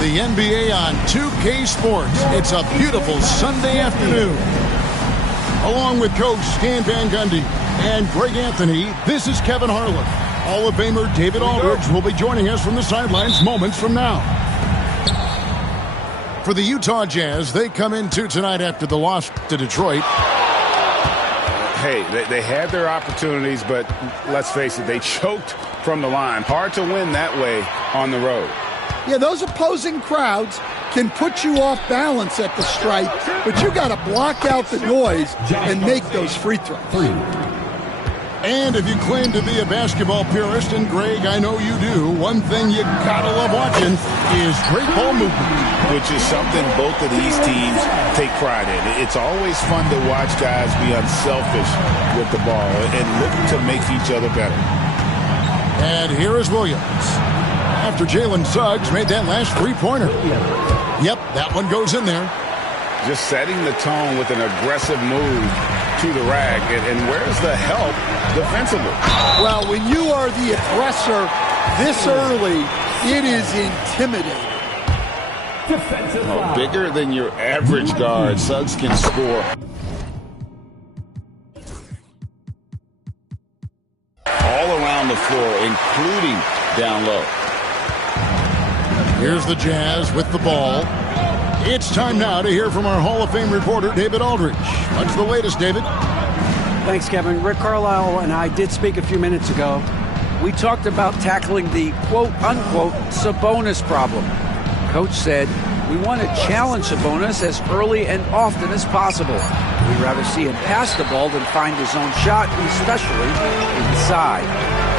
The NBA on 2K Sports. It's a beautiful Sunday afternoon. Along with Coach Stan Van Gundy and Greg Anthony, this is Kevin Harlan. Hall of Famer David Aldridge will be joining us from the sidelines moments from now. For the Utah Jazz, they come into tonight after the loss to Detroit. Hey, they had their opportunities, but let's face it, they choked from the line. Hard to win that way on the road. Yeah, those opposing crowds can put you off balance at the stripe, but you got to block out the noise and make those free throws. And if you claim to be a basketball purist, and Greg, I know you do, one thing you gotta love watching is great ball movement. Which is something both of these teams take pride in. It's always fun to watch guys be unselfish with the ball and look to make each other better. And here is Williams. After Jalen Suggs made that last three-pointer. Yep, that one goes in there. Just setting the tone with an aggressive move to the rack. And where's the help defensively? Well, when you are the aggressor this early, it is intimidating. Oh, bigger than your average guard, Suggs can score. All around the floor, including down low. Here's the Jazz with the ball. It's time now to hear from our Hall of Fame reporter, David Aldridge. What's the latest, David? Thanks, Kevin. Rick Carlisle and I did speak a few minutes ago. We talked about tackling the quote-unquote Sabonis problem. Coach said, we want to challenge Sabonis as early and often as possible. We'd rather see him pass the ball than find his own shot, especially inside.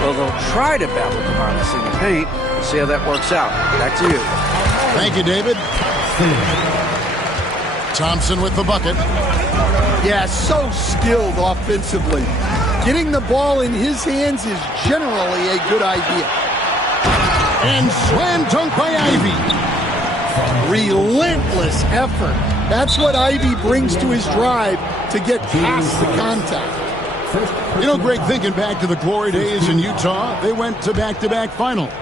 Well, they'll try to battle Sabonis in the paint. We'll see how that works out. Back to you. Thank you, David. Thompson with the bucket. Yeah, so skilled offensively. Getting the ball in his hands is generally a good idea. And slam dunk by Ivy. Relentless effort. That's what Ivy brings to his drive to get past the contact. You know, Greg, thinking back to the glory days in Utah, they went to back-to-back finals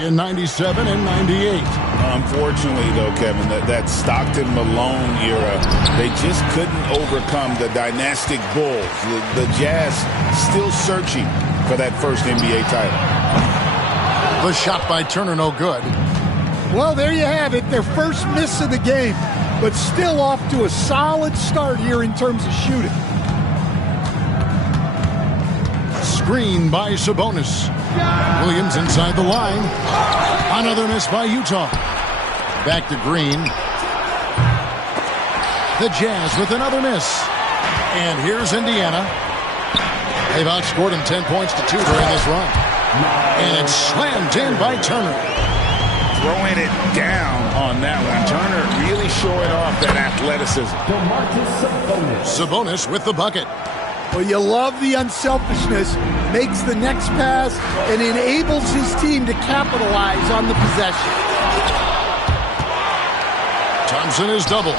in 97 and 98. Unfortunately, though, Kevin, that Stockton-Malone era, they just couldn't overcome the dynastic Bulls. The Jazz still searching for that first NBA title. The shot by Turner, no good. Well, there you have it, their first miss of the game, but still off to a solid start here in terms of shooting. Screen by Sabonis. Williams inside the line. Another miss by Utah. Back to Green. The Jazz with another miss. And here's Indiana. They've outscored him 10 points to 2 during this run. And it's slammed in by Turner. Throwing it down on that one. Turner really showing off that athleticism. Sabonis with the bucket. Well, you love the unselfishness, makes the next pass, and enables his team to capitalize on the possession. Thompson is double.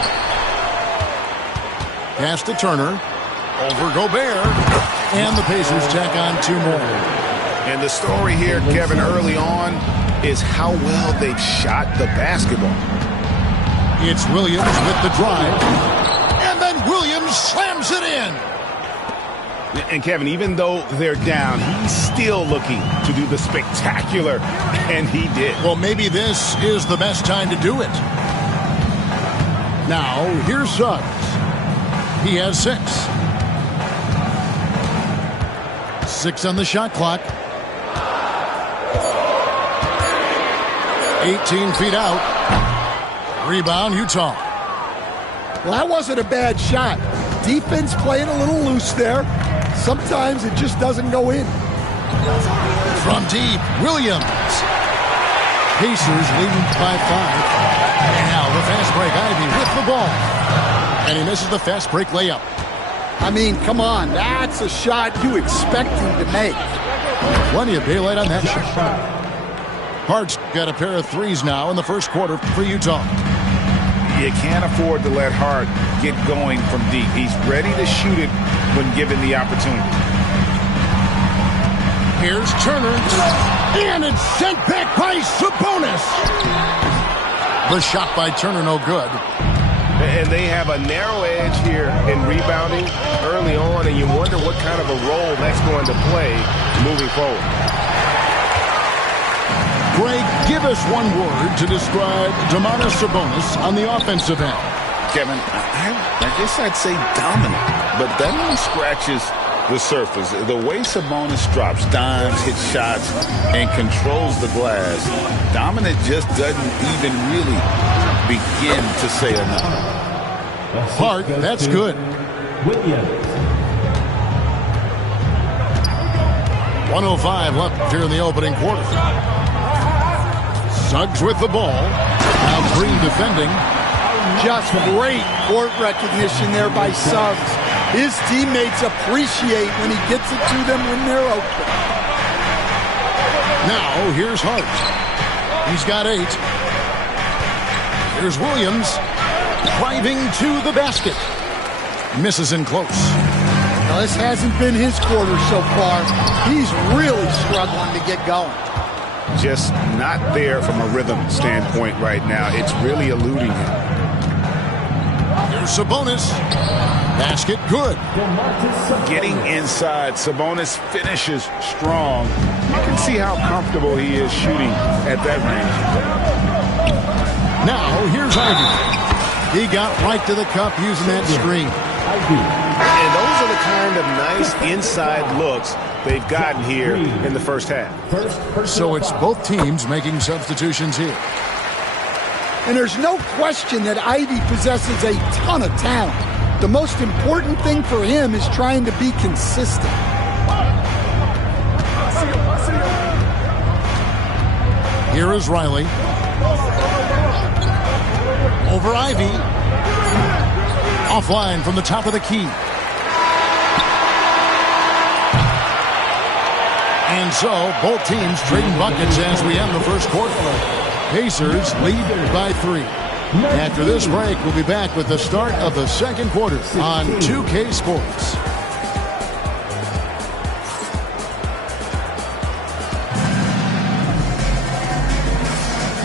Pass to Turner. Over Gobert. And the Pacers tack on 2 more. And the story here, Kevin, early on, is how well they've shot the basketball. It's Williams with the drive. And then Williams slams it in. And Kevin, even though they're down, he's still looking to do the spectacular, and he did. Well, maybe this is the best time to do it. Now, here's Suggs. He has 6. 6 on the shot clock. 18 feet out. Rebound, Utah. Well, that wasn't a bad shot. Defense playing a little loose there. Sometimes it just doesn't go in. From deep, Williams. Pacers leading by 5. And now the fast break, Ivy with the ball. And he misses the fast break layup. I mean, come on. That's a shot you expect him to make. Plenty of daylight on that shot. Hart's got a pair of threes now in the first quarter for Utah. You can't afford to let Hart get going from deep. He's ready to shoot it when given the opportunity. Here's Turner. And it's sent back by Sabonis. The shot by Turner, no good. And they have a narrow edge here in rebounding early on, and you wonder what kind of a role that's going to play moving forward. Greg, give us one word to describe Domantas Sabonis on the offensive end. Kevin, I guess I'd say dominant, but that only scratches the surface. The way Sabonis drops dimes, hits shots, and controls the glass, dominant just doesn't even really begin to say enough. Hart, that's good. 1:05 left here in the opening quarter. Suggs with the ball. Now Green defending. Just great court recognition there by Suggs. His teammates appreciate when he gets it to them when they're open. Now here's Hart. He's got 8. Here's Williams driving to the basket. Misses in close. Now, this hasn't been his quarter so far. He's really struggling to get going. Just not there from a rhythm standpoint right now. It's really eluding him. Here's Sabonis. Basket good. Getting inside, Sabonis finishes strong. You can see how comfortable he is shooting at that range. Now here's Ivy. He got right to the cup using that screen. And those are the kind of nice inside looks they've gotten here in the first half. So it's both teams making substitutions here. And there's no question that Ivy possesses a ton of talent. The most important thing for him is trying to be consistent. Here is Riley. Over Ivy. Offline from the top of the key. And so, both teams trading buckets as we end the first quarter. Pacers lead by 3. After this break, we'll be back with the start of the second quarter on 2K Sports.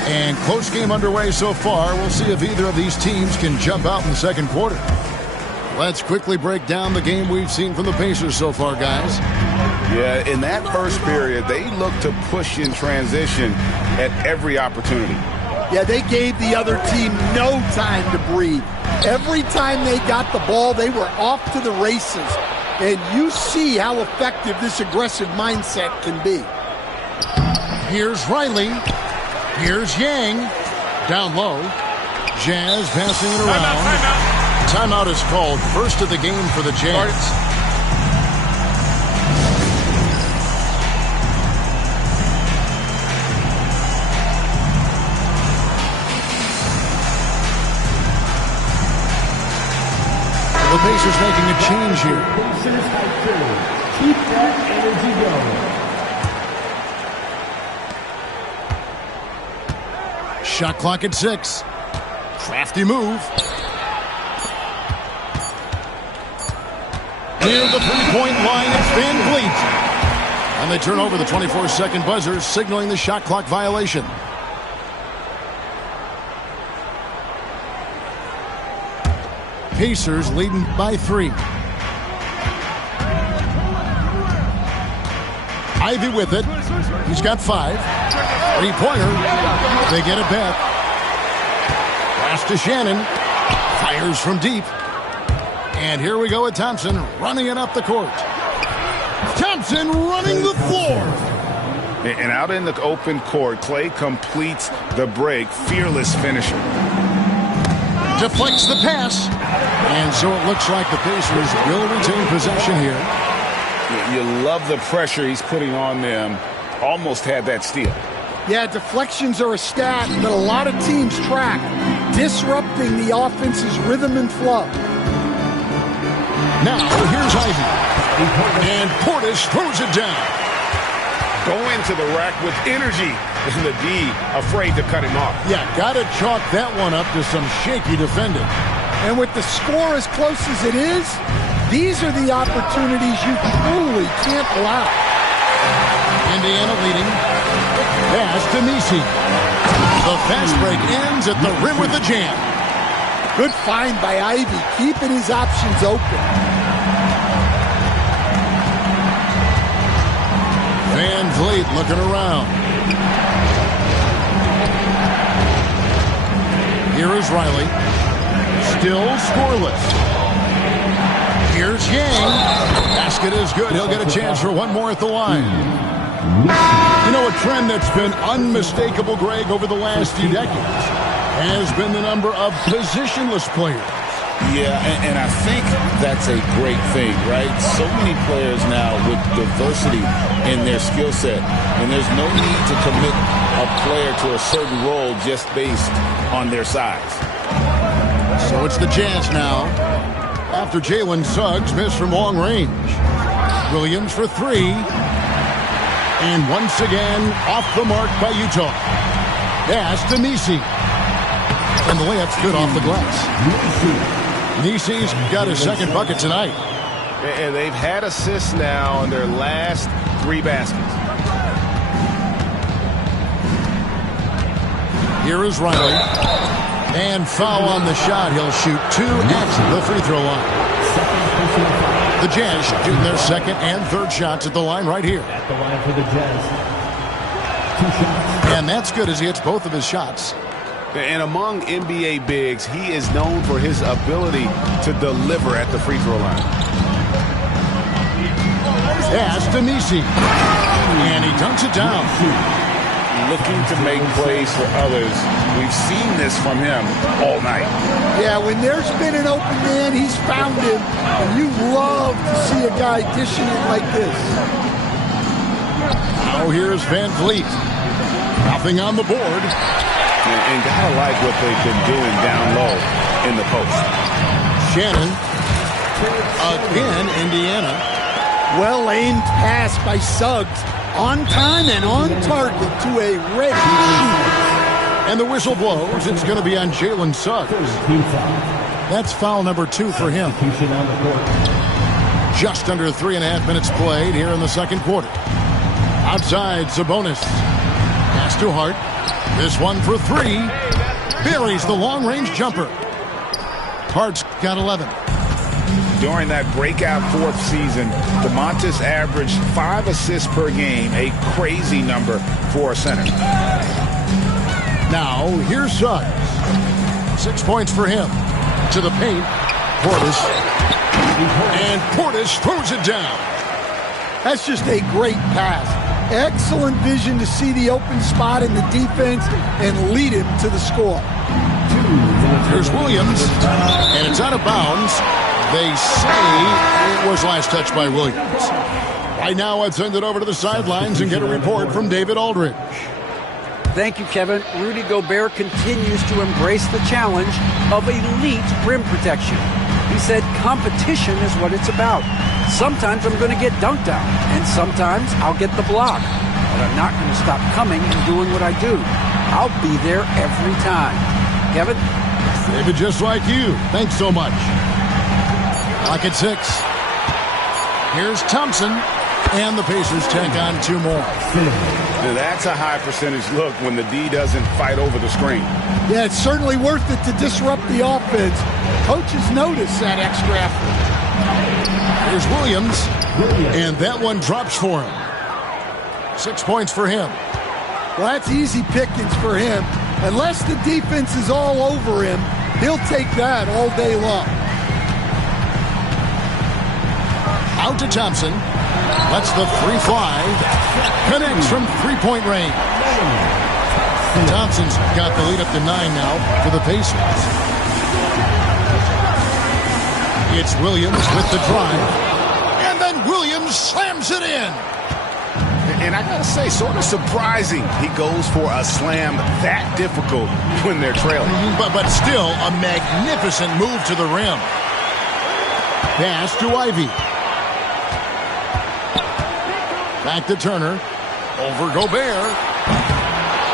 And close game underway so far. We'll see if either of these teams can jump out in the second quarter. Let's quickly break down the game we've seen from the Pacers so far, guys. Yeah, in that first period, they looked to push in transition at every opportunity. Yeah, they gave the other team no time to breathe. Every time they got the ball, they were off to the races. And you see how effective this aggressive mindset can be. Here's Riley. Here's Yang. Down low. Jazz passing it around. Timeout is called. First of the game for the Jazz. The Pacers making a change here. Pacers have 2. Keep that energy going. Shot clock at 6. Crafty move. Near the three-point line, it's Van Vliet. And they turn over the 24-second buzzer, signaling the shot clock violation. Pacers leading by 3. Ivy with it. He's got 5. Three-pointer. They get it back. Pass to Shannon. Fires from deep. And here we go with Thompson running it up the court. Thompson running the floor. And out in the open court, Clay completes the break. Fearless finisher. Deflects the pass. And so it looks like the Pacers will retain possession here. You love the pressure he's putting on them. Almost had that steal. Yeah, deflections are a stat that a lot of teams track, disrupting the offense's rhythm and flow. Now, here's Ivy. And Portis throws it down. Go into the rack with energy. And the D afraid to cut him off. Yeah, got to chalk that one up to some shaky defending. And with the score as close as it is, these are the opportunities you truly can't allow. Indiana leading. Pass to Nisi. The fast break ends at the rim with the jam. Good find by Ivy, keeping his options open. Van Vliet looking around. Here is Riley. Still scoreless. Here's Yang. Basket is good. He'll get a chance for one more at the line. You know, a trend that's been unmistakable, Greg, over the last few decades has been the number of positionless players. Yeah, and I think that's a great thing, right? So many players now with diversity in their skill set, and there's no need to commit a player to a certain role just based on their size. So it's the Jazz now. After Jalen Suggs missed from long range. Williams for three. And once again, off the mark by Utah. Pass to Nisi. And the layup's good off the glass. Nisi's got his second bucket tonight. And they've had assists now in their last 3 baskets. Here is Riley. And foul on the shot. He'll shoot 2 at the free throw line. The Jazz shooting their second and third shots at the line right here. At the line for the Jazz. 2 shots. And that's good as he hits both of his shots. And among NBA bigs, he is known for his ability to deliver at the free throw line. Pass to Nisi. And he dunks it down. Looking to make plays for others. We've seen this from him all night. Yeah, when there's been an open man, he's found him. And you love to see a guy dishing it like this. Now here's Van Vliet. Nothing on the board. And gotta like what they've been doing down low in the post. Shannon. Again, Indiana. Well-aimed pass by Suggs. On time and on target to a ready shooter. And the whistle blows. It's going to be on Jalen Suggs. That's foul number 2 for him. Just under 3.5 minutes played here in the second quarter. Outside, Sabonis. Pass to Hart. This one for 3. Buries the long-range jumper. Hart's got 11. During that breakout 4th season, DeMontis averaged 5 assists per game, a crazy number for a center. Now, here's Suggs. 6 points for him. To the paint, Portis. And Portis throws it down. That's just a great pass. Excellent vision to see the open spot in the defense and lead him to the score. Here's Williams, and it's out of bounds. They say it was last touched by Williams. Right now, I'd send it over to the sidelines and get a report from David Aldridge. Thank you, Kevin. Rudy Gobert continues to embrace the challenge of elite rim protection. He said competition is what it's about. Sometimes I'm going to get dunked out, and sometimes I'll get the block. But I'm not going to stop coming and doing what I do. I'll be there every time. Kevin? David, just like you. Thanks so much. Clock at 6. Here's Thompson, and the Pacers take on 2 more. Now that's a high percentage look when the D doesn't fight over the screen. Yeah, it's certainly worth it to disrupt the offense. Coaches notice that extra effort. Here's Williams, and that one drops for him. 6 points for him. Well, that's easy pickings for him. Unless the defense is all over him, he'll take that all day long. Out to Thompson. Lets the free fly. Connects from three-point range. Thompson's got the lead up to 9 now for the Pacers. It's Williams with the drive. And then Williams slams it in. And I gotta say, sort of surprising he goes for a slam that difficult when they're trailing. But still a magnificent move to the rim. Pass to Ivy. Back to Turner. Over Gobert.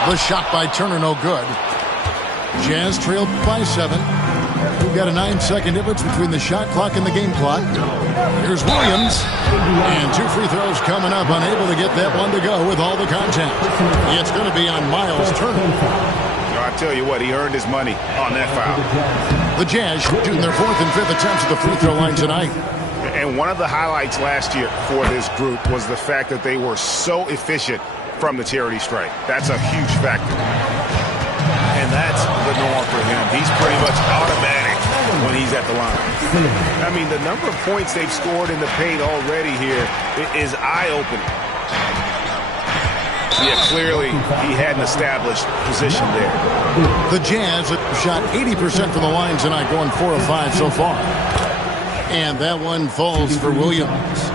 The shot by Turner no good. Jazz trailed by 7. We've got a 9-second difference between the shot clock and the game clock. Here's Williams. And 2 free throws coming up. Unable to get that one to go with all the contact. It's going to be on Miles Turner. tell you what, he earned his money on that foul. The Jazz shooting their 4th and 5th attempts at the free throw line tonight. And one of the highlights last year for this group was the fact that they were so efficient from the charity stripe. That's a huge factor. And that's the norm for him. He's pretty much automatic when he's at the line. I mean, the number of points they've scored in the paint already here is eye-opening. Yeah, clearly he had an established position there. The Jazz have shot 80% from the line tonight, going 4 of 5 so far. And that one falls for Williams.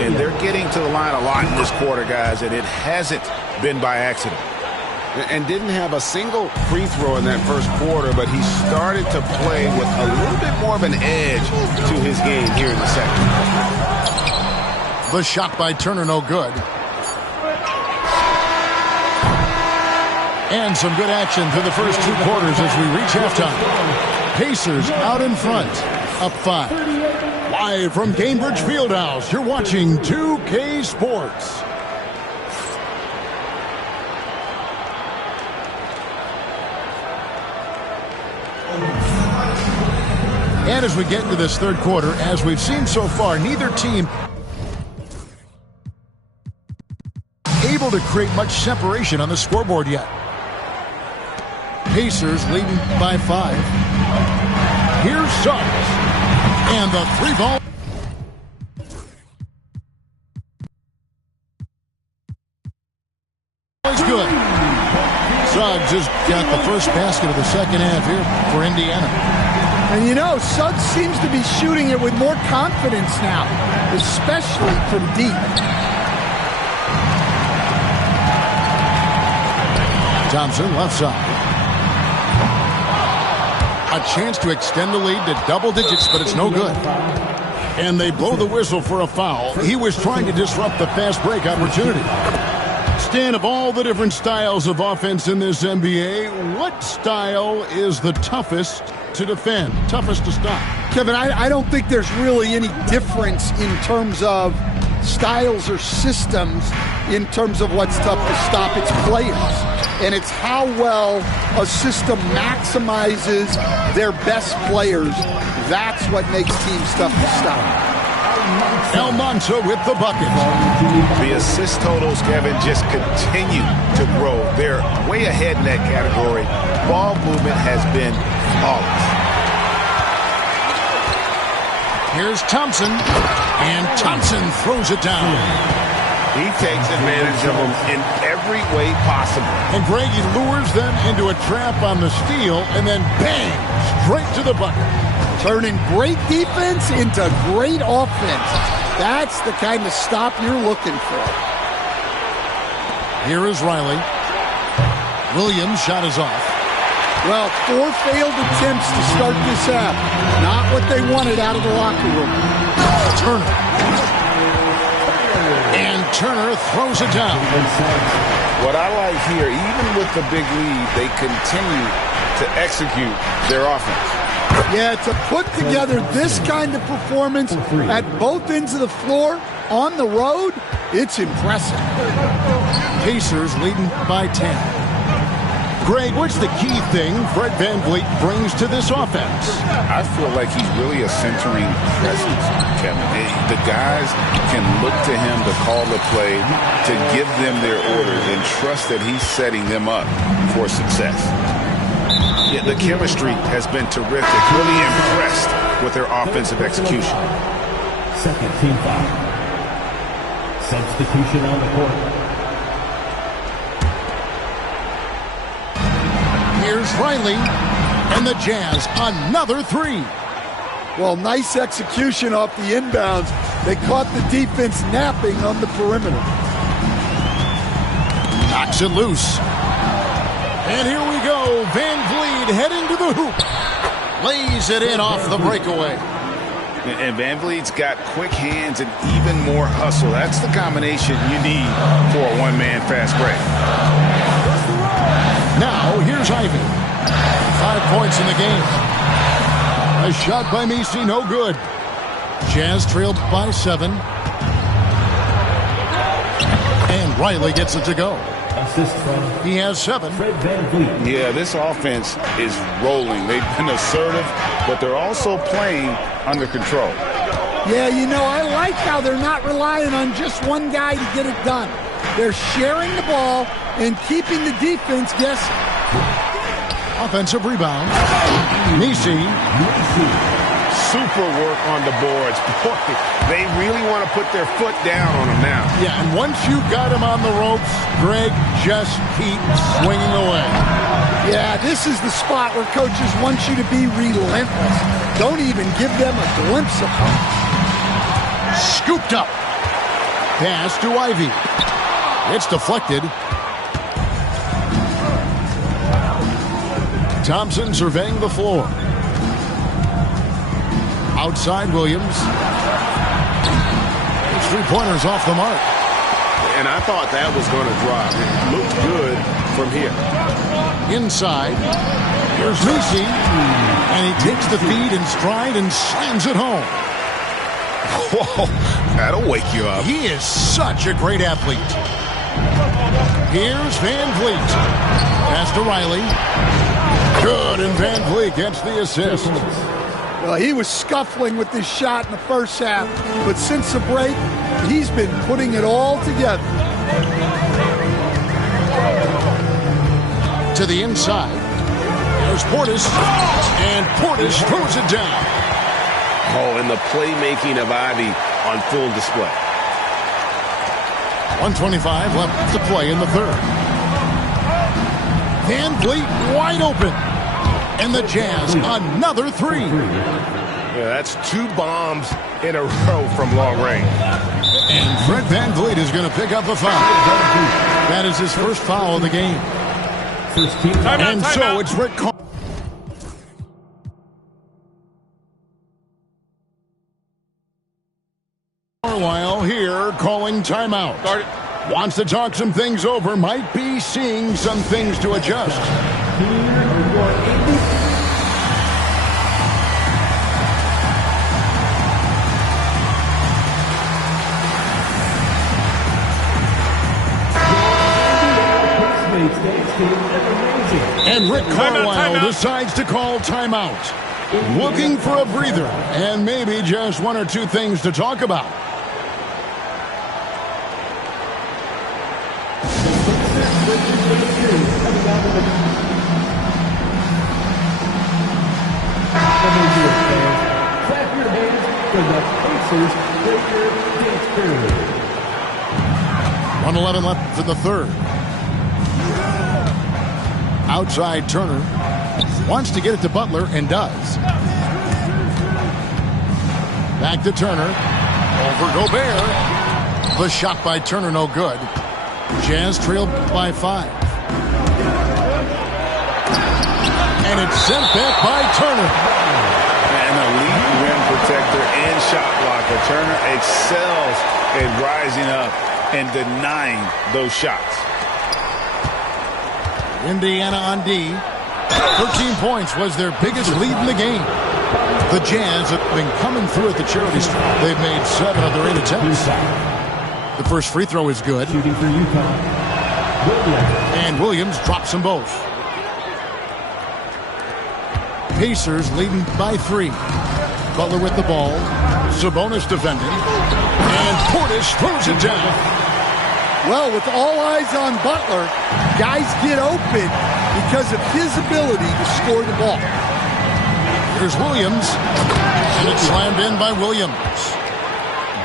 And they're getting to the line a lot in this quarter, guys, and it hasn't been by accident. And didn't have a single free throw in that first quarter, but he started to play with a little bit more of an edge to his game here in the second. The shot by Turner, no good. And some good action through the first 2 quarters as we reach halftime. Pacers out in front, up 5. Live from Cambridge Fieldhouse, you're watching 2K Sports. And as we get into this third quarter, as we've seen so far, neither team able to create much separation on the scoreboard yet. Pacers leading by 5. Here's Suggs. And the 3-ball is good. Suggs has got the first basket of the second half here for Indiana. And you know, Suggs seems to be shooting it with more confidence now, especially from deep. Thompson, left side. A chance to extend the lead to double digits, but it's no good. And they blow the whistle for a foul. He was trying to disrupt the fast break opportunity. Stan, of all the different styles of offense in this NBA, what style is the toughest to defend, toughest to stop? Kevin, I don't think there's really any difference in terms of styles or systems in terms of what's tough to stop. It's players. And it's how well a system maximizes their best players. That's what makes teams tough to stop. Almanza with the bucket. The assist totals, Kevin, just continue to grow. They're way ahead in that category. Ball movement has been flawless. Here's Thompson, and Thompson throws it down. He takes advantage of them in every way possible. And Greg, he lures them into a trap on the steal, and then bang, straight to the bucket. Turning great defense into great offense. That's the kind of stop you're looking for. Here is Riley. Williams' shot is off. Well, 4 failed attempts to start this half. Not what they wanted out of the locker room. Turner. And Turner throws it down. What I like here, even with the big lead, they continue to execute their offense. Yeah, to put together this kind of performance at both ends of the floor on the road, it's impressive. Pacers leading by 10. Greg, what's the key thing Fred VanVleet brings to this offense? I feel like he's really a centering presence, Kevin. The guys can look to him to call the play, to give them their orders, and trust that he's setting them up for success. Yeah, the chemistry has been terrific. Really impressed with their offensive execution. Second team foul. Substitution on the court. Here's Riley, and the Jazz, another 3. Well, nice execution off the inbounds. They caught the defense napping on the perimeter. Knocks it loose. And here we go. VanVleet heading to the hoop. Lays it in off the breakaway. And VanVleet's got quick hands and even more hustle. That's the combination you need for a one-man fast break. Now, here's Ivy. 5 points in the game. A shot by Messi, no good. Jazz trailed by 7. And Riley gets it to go. Assist from He has 7. Fred VanVleet. Yeah, this offense is rolling. They've been assertive, but they're also playing under control. Yeah, you know, I like how they're not relying on just one guy to get it done. They're sharing the ball and keeping the defense guessing. Offensive rebound. Nisi. Super work on the boards. Boy, they really want to put their foot down on them now. Yeah, and once you've got him on the ropes, Greg, just keep swinging away. Yeah, this is the spot where coaches want you to be relentless. Don't even give them a glimpse of hope. Scooped up. Pass to Ivy. It's deflected. Thompson surveying the floor. Outside Williams. Three-pointers off the mark. And I thought that was going to drop. It looked good from here. Inside. Here's Nisi. And he takes the feed in stride and slams it home. Whoa, that'll wake you up. He is such a great athlete. Here's VanVleet. Pass to Riley. Good, and VanVleet gets the assist. Well, he was scuffling with this shot in the first half, but since the break, he's been putting it all together. To the inside. There's Portis, and Portis throws it down. Oh, and the playmaking of Ivy on full display. 1:25 left to play in the third. VanVleet wide open. And the Jazz, another 3. Yeah, that's 2 bombs in a row from long range. And Fred VanVleet is going to pick up a foul. That is his first foul of the game. First team. And so it's Rick Carlisle here calling timeout. Wants to talk some things over, might be seeing some things to adjust. And Rick Carlisle decides to call timeout. Looking for a breather and maybe just 1 or 2 things to talk about. Clap your hands for the Pacers Breaker dance period. 1:11 left in the third. Outside Turner. Wants to get it to Butler and does. Back to Turner. Over Gobert. The shot by Turner no good. Jazz trailed by 5. And it's sent back by Turner. An elite rim protector and shot blocker. Turner excels at rising up and denying those shots. Indiana on D. 13 points was their biggest lead in the game. The Jazz have been coming through at the charity stripe. They've made 7 of their 8 attempts. The first free throw is good. Shooting for Utah. And Williams drops them both. Pacers leading by 3. Butler with the ball. Sabonis defending. And Portis throws it down. Well, with all eyes on Butler, guys get open because of his ability to score the ball. Here's Williams. And it's slammed in by Williams.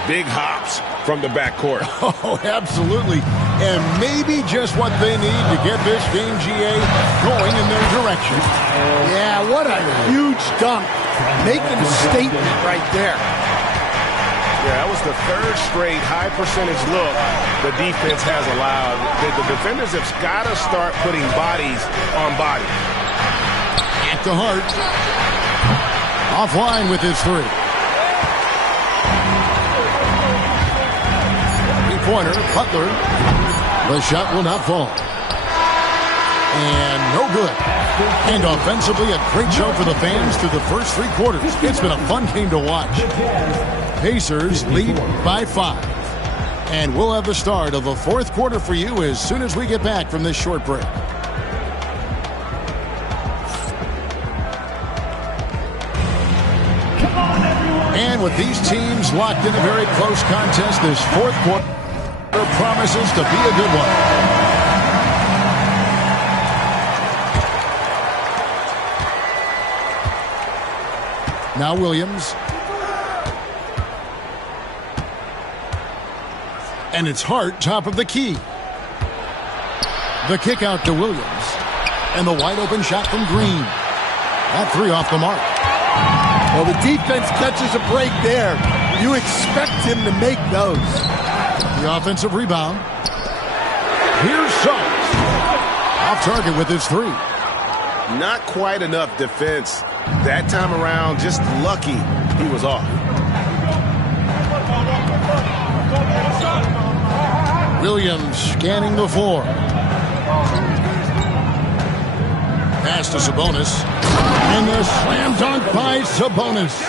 Big hops from the backcourt. Oh, absolutely. And maybe just what they need to get this game, GA, going in their direction. Yeah, what a huge dunk. Making a statement right there. Yeah, that was the 3rd straight high percentage look the defense has allowed. The defenders have got to start putting bodies on bodies. At the Hart. Offline with his 3. Three-pointer, Butler. The shot will not fall. And no good. And offensively, a great show for the fans through the first 3 quarters. It's been a fun game to watch. Pacers lead by 5. And we'll have the start of the fourth quarter for you as soon as we get back from this short break. And with these teams locked in a very close contest, this fourth quarter promises to be a good one. Now Williams. And it's Hart, top of the key. The kick out to Williams. And the wide open shot from Green. That three off the mark. Well, the defense catches a break there. You expect him to make those. The offensive rebound. Here's Suggs. Off target with his three. Not quite enough defense. That time around, just lucky he was off. Williams scanning the floor. Pass to Sabonis. And the slam dunk by Sabonis.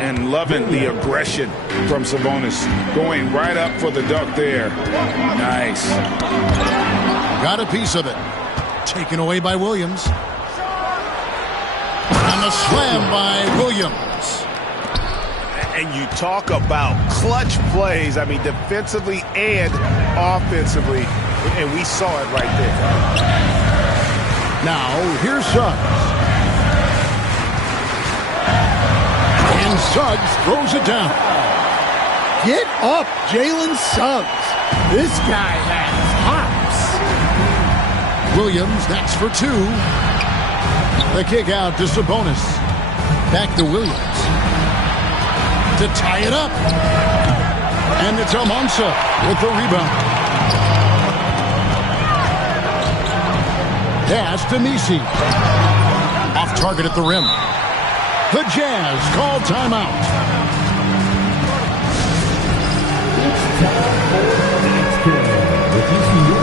And loving the aggression from Sabonis. Going right up for the dunk there. Nice. Got a piece of it. Taken away by Williams. And the slam by Williams. And you talk about clutch plays, I mean, defensively and offensively, and we saw it right there. Now, here's Suggs. And Suggs throws it down. Get up, Jalen Suggs. This guy has hops. Williams, that's for two. The kick out to Sabonis. Back to Williams. To tie it up. And it's Almansa with the rebound. Pass to Nisi. Off target at the rim. The Jazz call timeout. It's time for the next game. With ECU.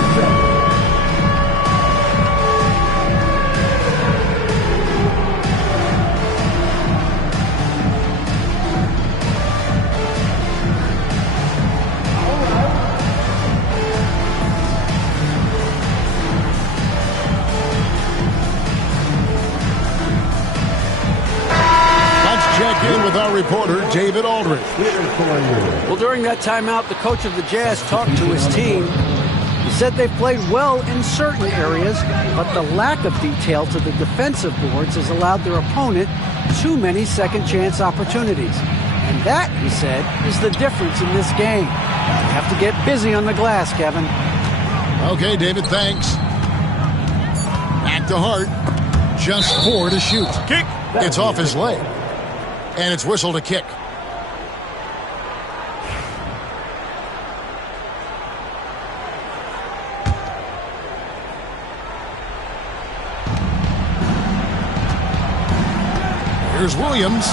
In with our reporter, David Aldridge. Well, during that timeout, the coach of the Jazz talked to his team. He said they played well in certain areas, but the lack of detail to the defensive boards has allowed their opponent too many second-chance opportunities. And that, he said, is the difference in this game. You have to get busy on the glass, Kevin. Okay, David, thanks. Back to Hart. Just 4 to shoot. Kick. It's off his leg. And it's whistle to kick. Here's Williams.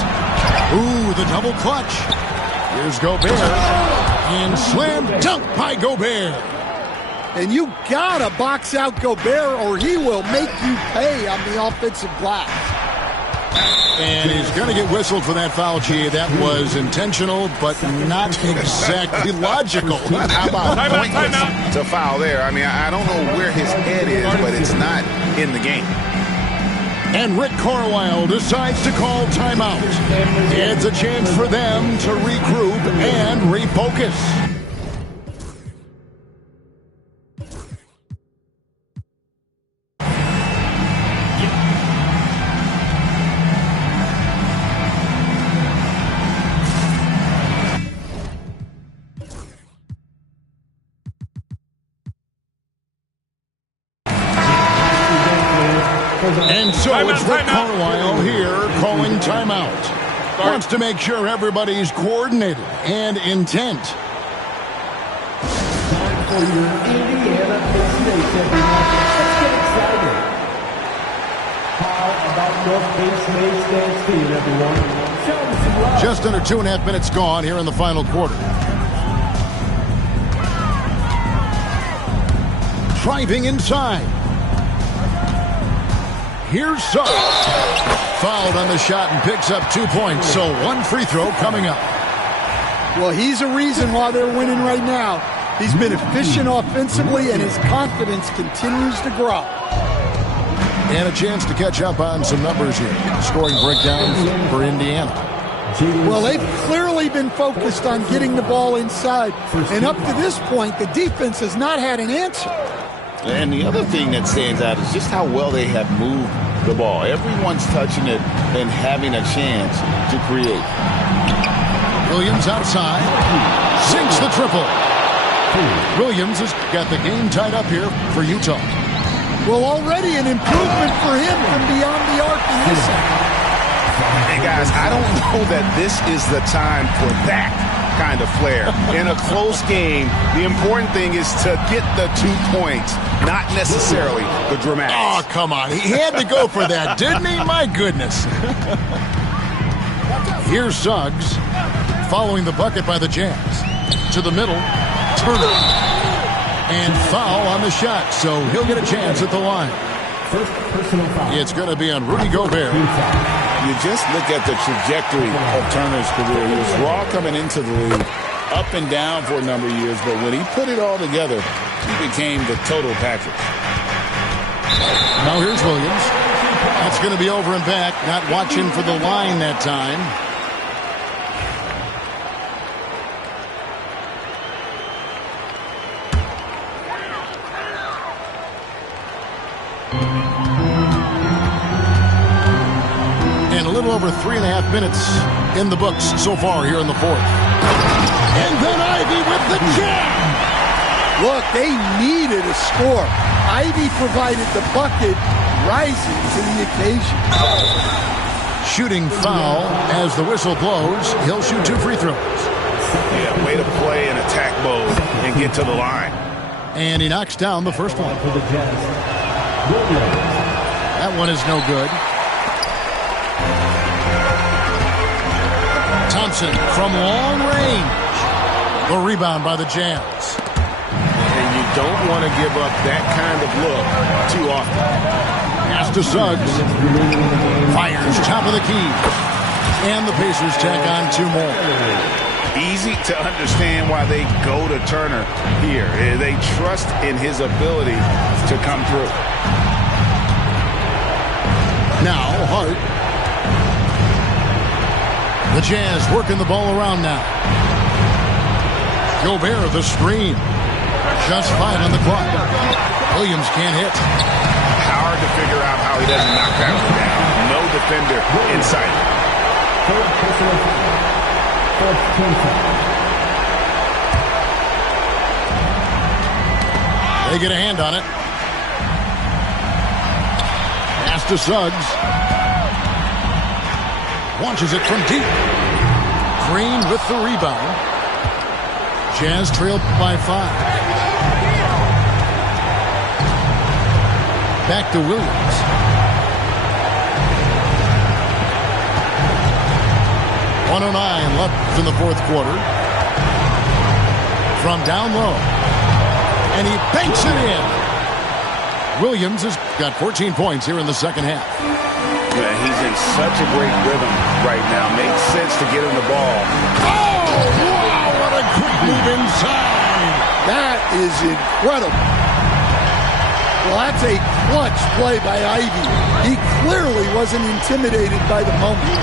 Ooh, the double clutch. Here's Gobert. And slam dunk by Gobert. And you gotta box out Gobert or he will make you pay on the offensive glass. And he's going to get whistled for that foul, G. That was intentional, but not exactly logical. How about pointless to foul there? I mean, I don't know where his head is, but it's not in the game. And Rick Carlisle decides to call timeout. It's a chance for them to regroup and refocus. And so it's Rick Carlisle here calling timeout. Wants to make sure everybody's coordinated and intent. Time for your Indiana Mistakes, everyone. Let's get excited. How about North Bay Slade stand speed, everyone? Show them some love. Just under 2.5 minutes gone here in the final quarter. Driving inside. Here's Suggs. Fouled on the shot and picks up 2 points, so one free throw coming up. Well, he's a reason why they're winning right now. He's been efficient offensively, and his confidence continues to grow. And a chance to catch up on some numbers here. Scoring breakdown for Indiana. Well, they've clearly been focused on getting the ball inside. And up to this point, the defense has not had an answer. And the other thing that stands out is just how well they have moved the ball. Everyone's touching it and having a chance to create. Williams outside. Sinks the triple. Williams has got the game tied up here for Utah. Well, already an improvement for him from beyond the arc in this end. Hey, guys, I don't know that this is the time for that kind of flair. In a close game, the important thing is to get the 2 points, not necessarily the dramatics. Oh, come on. He had to go for that, didn't he? My goodness. Here's Suggs following the bucket by the Jazz. To the middle. Turner. And foul on the shot, so he'll get a chance at the line. It's going to be on Rudy Gobert. You just look at the trajectory of Turner's career. He was raw coming into the league, up and down for a number of years, but when he put it all together, he became the total package. Now here's Williams. That's going to be over and back, not watching for the line that time. Over 3.5 minutes in the books so far here in the fourth. And then Ivy with the jam. Look, they needed a score. Ivy provided the bucket, rising to the occasion. Shooting foul as the whistle blows. He'll shoot 2 free throws. Yeah, way to play in attack mode and get to the line. And he knocks down the first one. That one is no good. Thompson from long range. The rebound by the Jazz. And you don't want to give up that kind of look too often. Pass to Suggs. Fires top of the key. And the Pacers tack on 2 more. Easy to understand why they go to Turner here. They trust in his ability to come through. Now Hart. The Jazz working the ball around now. Gobert the screen. Just 5 on the clock. Williams can't hit. Hard to figure out how he doesn't knock that one down. No defender in sight. They get a hand on it. Pass to Suggs. Launches it from deep. Green with the rebound. Jazz trailed by 5. Back to Williams. .109 left in the fourth quarter. From down low. And he banks it in. Williams has got 14 points here in the second half. Yeah, he's in such a great rhythm right now. Makes sense to get him the ball. Oh, wow, what a quick move inside. That is incredible. Well, that's a clutch play by Ivy. He clearly wasn't intimidated by the moment.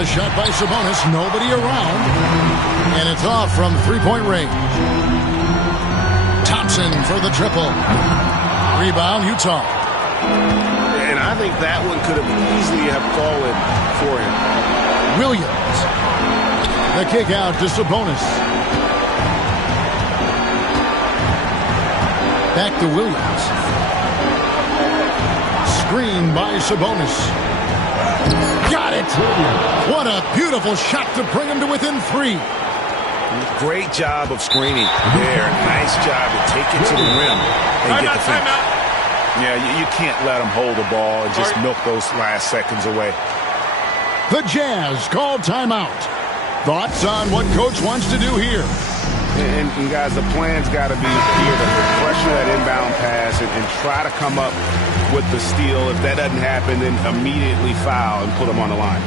A shot by Sabonis, nobody around. And it's off from 3-point range. Thompson for the triple. Rebound, Utah. And I think that one could have easily have fallen for him. Williams. The kick out to Sabonis. Back to Williams. Screen by Sabonis. Got it! What a beautiful shot to bring him to within 3. Great job of screening there. Nice job to take it to the rim and get the finish. Yeah, you can't let him hold the ball and just milk those last seconds away. The Jazz called timeout. Thoughts on what coach wants to do here? And guys, the plan's got to be here to pressure that inbound pass and try to come up with the steal. If that doesn't happen, then immediately foul and put them on the line.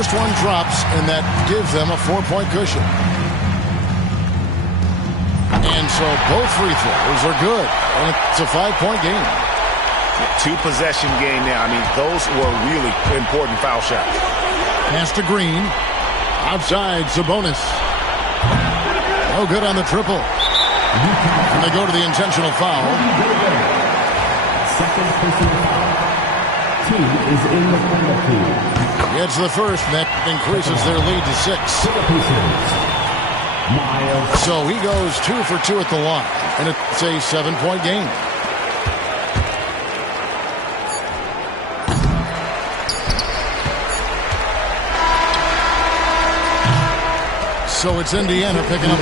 first one drops, and that gives them a 4-point cushion. And so both free throws are good, and it's a 5-point game. 2-possession game now. I mean, those were really important foul shots. Pass to Green. Outside, Sabonis. No good on the triple. And they go to the intentional foul. Second personal foul. Team is in the penalty. Gets the first, and that increases their lead to 6. Miles. So he goes 2 for 2 at the line, and it's a 7-point game. So it's Indiana picking up